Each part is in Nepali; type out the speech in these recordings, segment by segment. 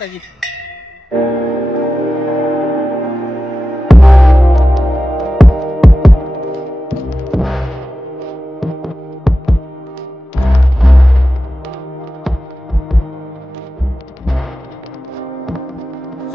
त कि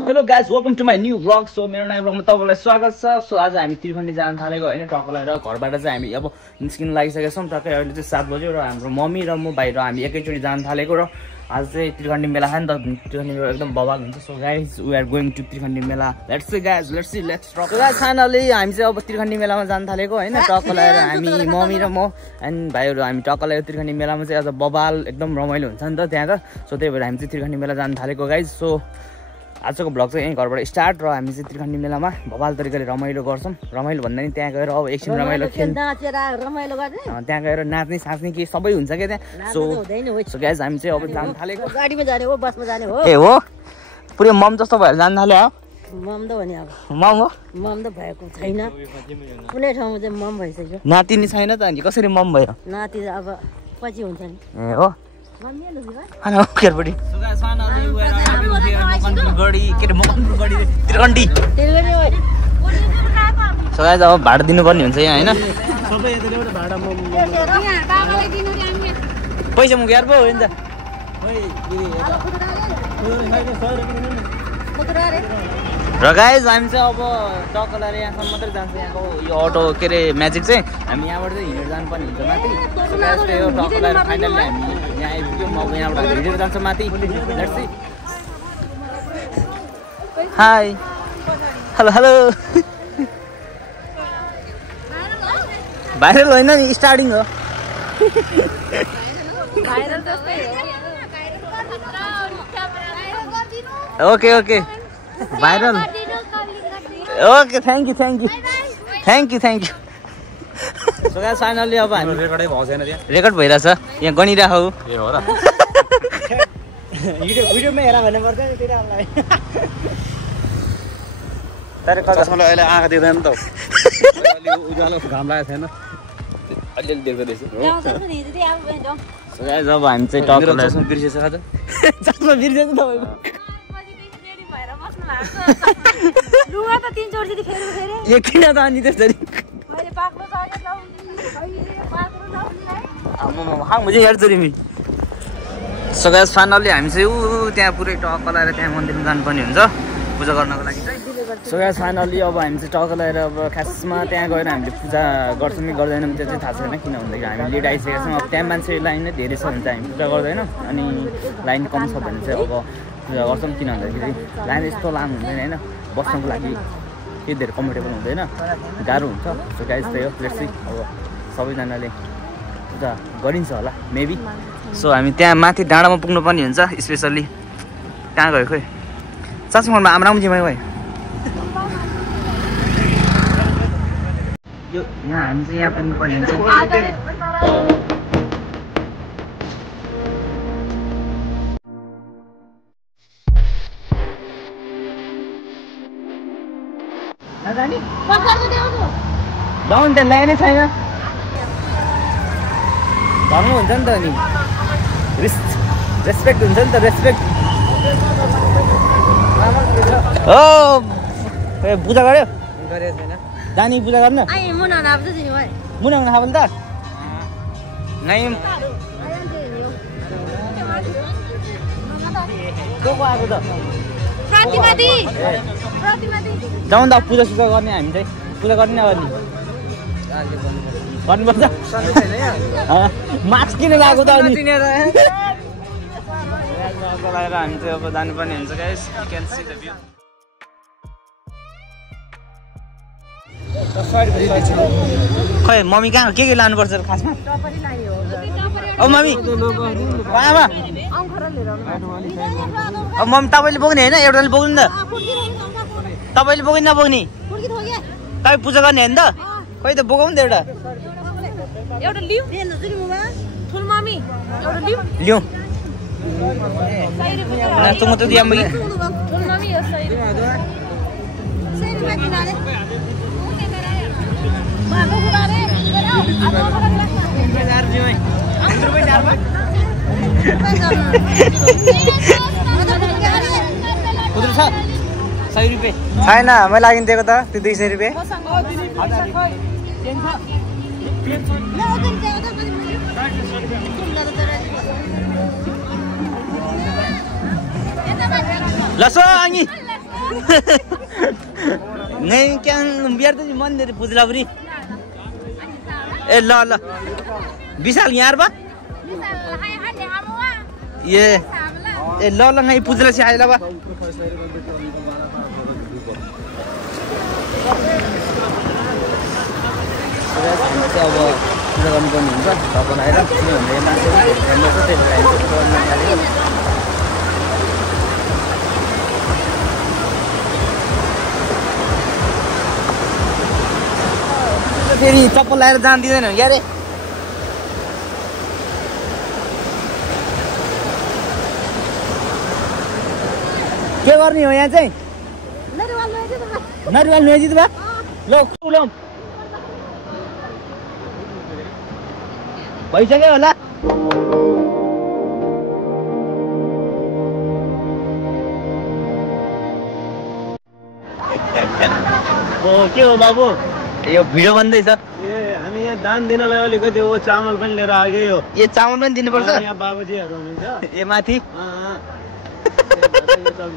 hello guys welcome to my new blog. So मेरो नयाँ ब्लगमा तपाईँलाई स्वागत छ। सो आज हामी त्रिखण्डी जान थालेको होइन टक्क लगाएर घरबाट चाहिँ हामी अब निस्किनु लागिसकेका छौँ। टक्कै अहिले चाहिँ 7 बज्यो र हाम्रो मम्मी र म भाइ र हामी एकैचोटि जान थालेको र आज चाहिँ त्रिखण्डी मेला छ नि त। त्रिखण्डी मेला एकदम बवाल हुन्छ। So guys we are going to Trikhandi मेला। Let's see guys let's rock. Guys finally हामी चाहिँ अब त्रिखण्डी मेलामा जान थालेको होइन टक्क लगाएर हामी मम्मी र म एन्ड भाइहरू हामी टक्क लगाएर त्रिखण्डी मेलामा चाहिँ आज बवाल एकदम रमाइलो हुन्छ नि त त्यहाँ त। सो त्यही भएर हामी चाहिँ त्रिखण्डी मेला जान थालेको गाइस। सो आजको भ्लग चाहिँ यहीँ घरबाट स्टार्ट र हामी चाहिँ त्रिखण्डी मेलामा भवाल तरिकाले रमाइलो गर्छौँ। रमाइलो भन्दा नि त्यहाँ गएर अब एकछिन रमाइलो त्यहाँ गएर नाच्ने साच्ने के सबै हुन्छ क्या त्यहाँ। सो गाइस हामी चाहिँ अब जान थालेको गाडीमा जाने हो बसमा जाने हो। ए हो पुरै मम जस्तो भएर जान थाल्यो मम त भने अब मम हो मम त भएको छैन कुनै ठाउँमा चाहिँ मम भइसक्यो। नाति नि छैन त अनि कसरी मम भयो नाति अब पछि हुन्छ नि। ए हो सो गाइस अब भाडा दिनुपर्ने हुन्छ यहाँ होइन पैसा मुख यार पो हो नि त। र गाइस हामी चाहिँ अब टक्क लगाएर यहाँसम्म मात्रै जान्छ। यहाँको यो अटो के अरे म्याजिक चाहिँ हामी यहाँबाट चाहिँ हिँडेर जानुपर्ने हुन्छ माथि। यो टक्क लगाएर फाइनली हामी यहाँ आइपुग्यौँ। अब यहाँबाट हिँडेर जान्छ माथि। हाई हेलो हेलो भाइरल होइन नि स्टार्टिङ हो। Okay okay viral okay thank you so guys finally अब हामी रेकर्डै भएको छैन त्यहाँ रेकर्ड भइरहेछ यहाँ गनिरहेको हो ए हो र भिडियोमा हेर भन्नु पर्छ नि त्यही तर कसैले अहिले आँखा देख्दैन नि त अलि उज्यालो घाम लागेको छैन अलिअलि देख्दो रहेछ सो गाइस अब हामी चाहिँ टक चस्मा बिर्सेछ आज चस्मा बिर्सेछ तपाईको लुगा त 3 जोडी जति फेरि फेरि यो किन त अनि त्यसरी मैले पाक्लो सारे हाँ मुझे यार चोरी में सो गाइस फाइनली हामी चाहिँ त्यहाँ पुरै टक्क लगाएर त्यहाँ मन्दिरमा जानुपर्ने हुन्छ पूजा गर्नको लागि चाहिँ। सो गाइस फाइनली अब हामी चाहिँ टक्क लगाएर अब खासमा त्यहाँ गएर हामीले पूजा गर्छौँ कि गर्दैनौँ त्यो चाहिँ थाहा छैन किन भन्दाखेरि हामी लेट आइसकेका छौँ। अब त्यहाँ मान्छे लाइन नै धेरै छ भने चाहिँ हामी पूजा गर्दैनौँ अनि लाइन कम छ भने चाहिँ अब पूजा गर्छौँ। किन भन्दाखेरि लाइन यस्तो लामो हुँदैन होइन बस्नको लागि केही धेरै कम्फर्टेबल हुँदैन गाह्रो हुन्छ। सो गाइस त्यही हो लेट्स सी अब सबैजनाले पूजा गरिन्छ होला मेबी। सो हामी त्यहाँ माथि डाँडामा पुग्नुपर्ने हुन्छ स्पेसल्ली कहाँ गयो खोइ चासोमा आमरामजी भयो भाइ यो यहाँ हामी चाहिँ यहाँ पुग्नुपर्ने हुन्छ। जाउँ त्यहाँ ल्याए नै छैन भन्नु हुन्छ नि त नि रेस्पेक्ट हुन्छ नि त रेस्पेक्ट हो पूजा गर्यो जाने पूजा गर्न मुना खाबल त नै को आएको त जाउँ त पूजा सुजा गर्ने हामी चाहिँ पूजा गर्ने नगर्ने गर्नुपर्छ मास्क किन लगाएको त अनि लगाएर हामी चाहिँ अब जानुपर्ने हुन्छ guys you can see the view. खै मम्मी कहाँ के लानुपर्छ खासमा औ मम्मी आमा अब मम्मी तपाईँले बोक्ने होइन एउटाले बोक्नु नि त तपाईँले बोक्ने नबोक्ने तपाईँ पूजा गर्ने होइन त खै त बोकाउनु त एउटा लिउँ tunggu tuh diam begini. खुद्रो छ 100 रुपैयाँ छैन मैले लागि दिएको त त्यो 200 रुपैयाँ लसो अनि नहीं क्या बिहार त मन्दिर पुजलापुरी ए ल ल विशाल यहाँ बा ये ए ल ल ngay पुजला से आइला बा अब पूजा गर्नुपर्ने हुन्छ तपाईँ आएर किनभने मान्छेले हेर्नु छ त्यही भएर फेरि चप्पल लाएर जान दिँदैन क्या रे के गर्ने हो यहाँ चाहिँ नरिवल नजिद बा ल खुलम भइसक्यो होला के हो बाबु यो भिडियो बन्दैछ ए हामी यहाँ दान दिनलाई अलिकति ओ चामल पनि लिएर आगे हो यो चामल पनि दिनुपर्छ यहाँ बाबुजीहरु हुनुहुन्छ ए माथि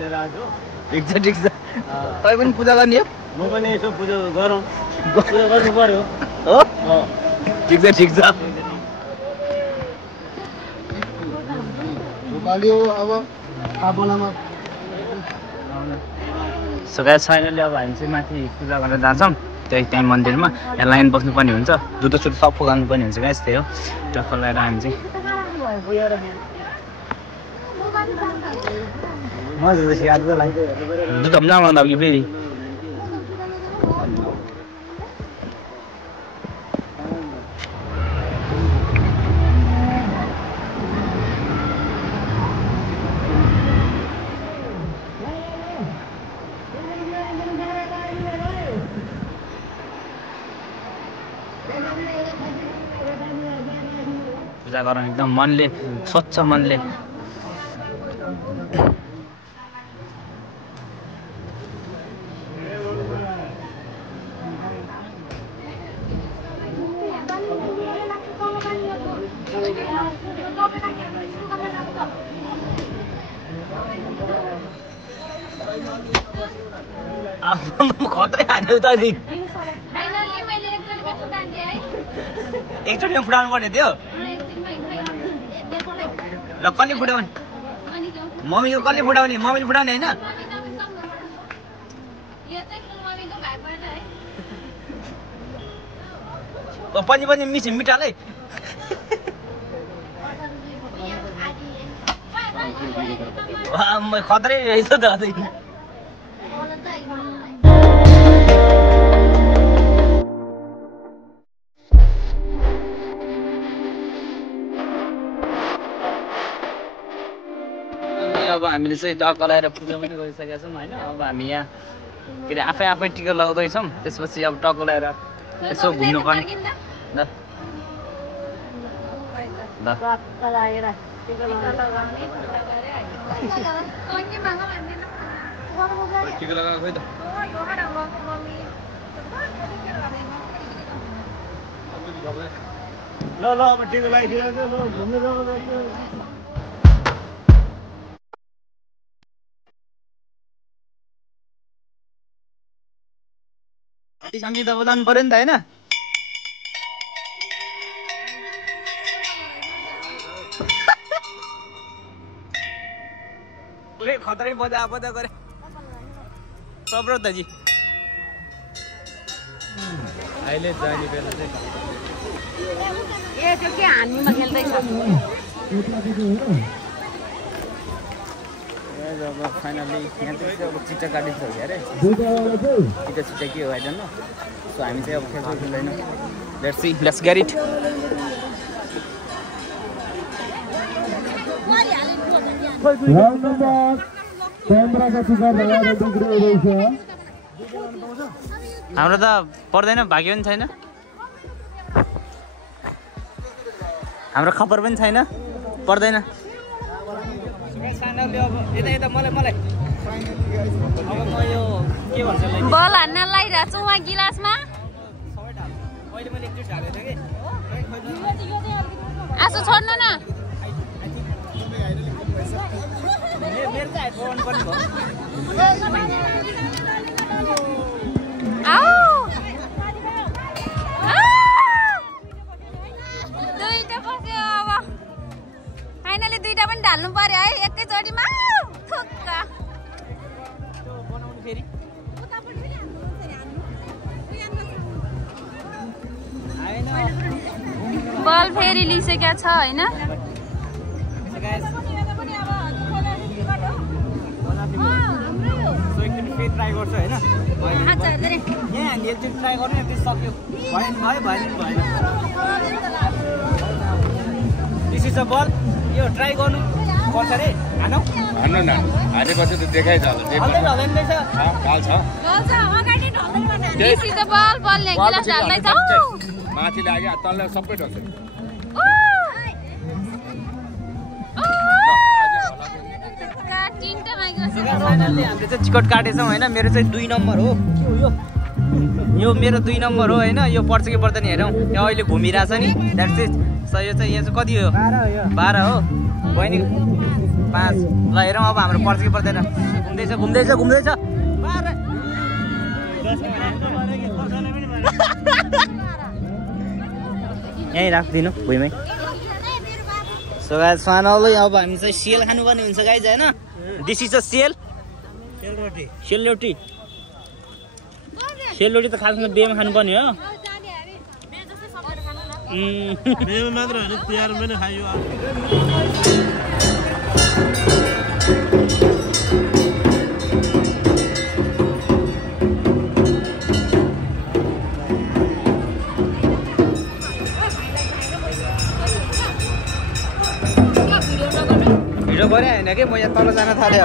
लिएर आएको ठिक छ तपाईँ पनि पूजा गर्ने हो म पनि यसो पूजा गरौँ पूजा गर्नु पर्यो हो ठिक छ अब खाबोलामा सबै छैनले अब हामी चाहिँ माथि पूजा गर्न जान्छौँ त्यही मन्दिरमा यहाँ लाइन बस्नुपर्ने हुन्छ जुत्ता सुत्ता सब फुकाल्नु पर्ने हुन्छ गाइस त्यही हो टक्कर लगाएर हामी चाहिँ जुत्ता पनि नलाउँदा कि फेरि पूजा गर्न एकदम मनले स्वच्छ मनले खतरै हान्यो त नि एकचोटि फुटाउनु पर्ने थियो ल कसले फुटाउने मम्मीको कसले फुटाउने मम्मीले फुटाउने होइन पछि पछि मिस मिठालै खतरै रहेछ त अब हामीले चाहिँ टक्क लगाएर पूजा पनि गरिसकेका छौँ होइन अब हामी यहाँ के अरे आफै टिका लगाउँदैछौँ त्यसपछि अब टक्क लगाएर यसो घुम्नु पर्ने ल टिका लगाएको खोइ त ल अब टिका लगाइदिएको ल घुम्नु जाऊ सँगै त जानु पर्यो नि त होइन खतरै बजा गरे सब्रतजी अहिले जाने बेला चाहिँ ए त्यो के हान्नुमा खेल्दैछ अब फाइनली यहाँ चाहिँ अब चिट्टा काटिन्छ अरे चिट्टा के हो आइडन सो हामी चाहिँ अब खेल्छौँ खेल्दैन लेट्स गेट इट हाम्रो त पर्दैन भाग्य पनि छैन हाम्रो खबर पनि छैन पर्दैन अब यता मलाई अब म यो के भन्छ बल हान्न लागिरहेको छु उहाँ गिलासमा मैले एकचोटि हालेको थिएँ कि आसु छोड्नु न मेरो चाहिँ हेडफोन पनि भयो आऊ दुईटा पस्यो अब फाइनली दुईटा पनि ढाल्नु पर्यो है एकैचोटिमा थुक्का बनाउनु फेरि बल फेरि लिइसकेको छ होइन ट्राई गर्छु होइन यहाँ हामीले एकचोटि ट्राई गर्नु त्यो सक्यो भएन दिस इज अ बल यो ट्राई गर्नु पर्छ अरे हानौ हान्नु न हानेपछि त देखाइ जान्छ हल्दैन रहेछ काल छ दिस इज द बल बलले गिलास ढाल्दैछ माथि लाग्यो तल्लो सबै ढल्छ हामीले चाहिँ टिकट काटेछौँ होइन मेरो चाहिँ 2 नम्बर हो यो मेरो 2 नम्बर हो होइन यो पर्छ कि पर्दैन हेरौँ यहाँ अहिले घुमिरहेछ नि द्याट्स इट सो यो चाहिँ यहाँ चाहिँ कति हो 12 हो बहिनी 5 ल हेरौँ अब हाम्रो पर्छ कि पर्दैन घुम्दैछ यहीँ राखिदिनु भुइँमै सो गाइस फाइनली अब हामी चाहिँ सेल खानुपर्ने हुन्छ गाइस होइन दिस इज अ सेल सेलरोटी त खासमा बेमा खानुपर्ने हो मात्र होइन तिहार पनि खायो भिडियो गरे होइन कि म यहाँ तल जान थालेँ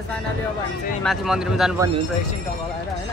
फाइनली अब हामी चाहिँ माथि मन्दिरमा जानुपर्ने हुन्छ एकछिन तल लगाएर होइन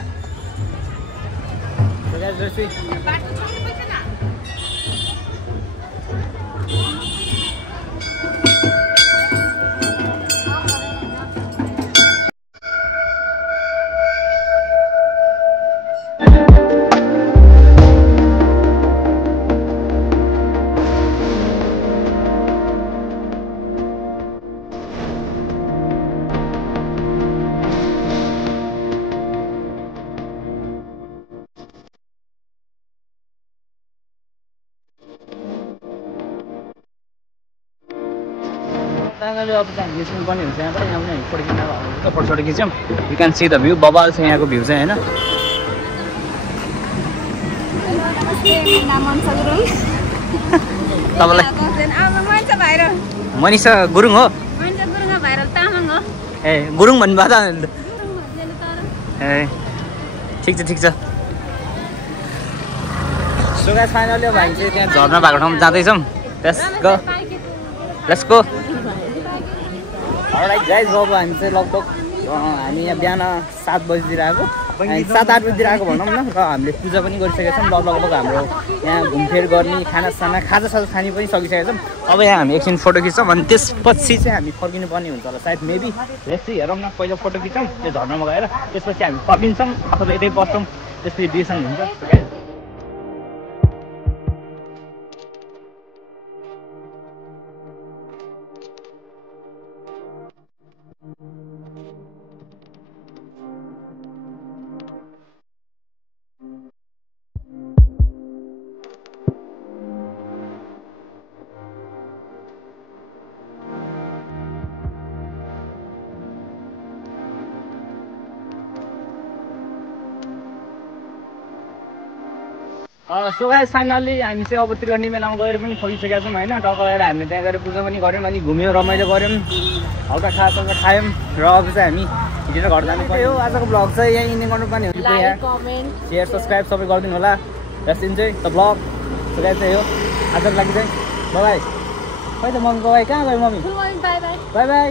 अब चाहिँ हामी पनि हुन्छ यहाँ पनि फोटो खिच्न फोटो खिच्यौँ you can see the view बबाल छ यहाँको भ्यू चाहिँ होइन तपाईँलाई मनिषा गुरुङ हो ए गुरुङ भन्नुभएको त ए ठिक छ सो गाइस फाइनली अब हामी चाहिँ त्यहाँ झर्ना भएको ठाउँमा जाँदैछौँ लेट्स गो गाइस अब हामी चाहिँ लगभग हामी यहाँ बिहान 7 बजीतिर आएको 7-8 बजीतिर आएको भनौँ न र हामीले पूजा पनि गरिसकेका छौँ लगभग हाम्रो यहाँ घुमफिर गर्ने खानासाना खाजासाजा खाने पनि सकिसकेका छौँ अब यहाँ हामी एकछिन फोटो खिच्छौँ अनि त्यसपछि चाहिँ हामी फर्किनु पर्ने हुन्छ होला सायद मेबी यसै हेरौँ न पहिला फोटो खिच्छौँ त्यो झर्नामा गएर त्यसपछि हामी फर्किन्छौँ अथवा यतै बस्छौँ त्यसपछि बिर्सन हुन्छ सो गाइस फाइनली हामी चाहिँ अब त्रिवेणी मेलामा गएर पनि फर्किसकेका छौँ होइन टक्क गएर हामीले त्यहाँ गएर पूजा पनि गऱ्यौँ अनि घुम्यौँ रमाइलो गऱ्यौँ हल्का खाजा खायौँ र अब चाहिँ हामी हिँडेर घर जानु पर्यो आजको ब्लग चाहिँ यहीँ इन्डिङ गर्नुपर्ने हुन्छ सेयर सब्सक्राइब सबै गरिदिनु होला let's enjoy the blog so guys चाहिँ हो आजको लागि चाहिँ बाई खै त मम्मीको बाई कहाँ गयो मम्मी बाई बाई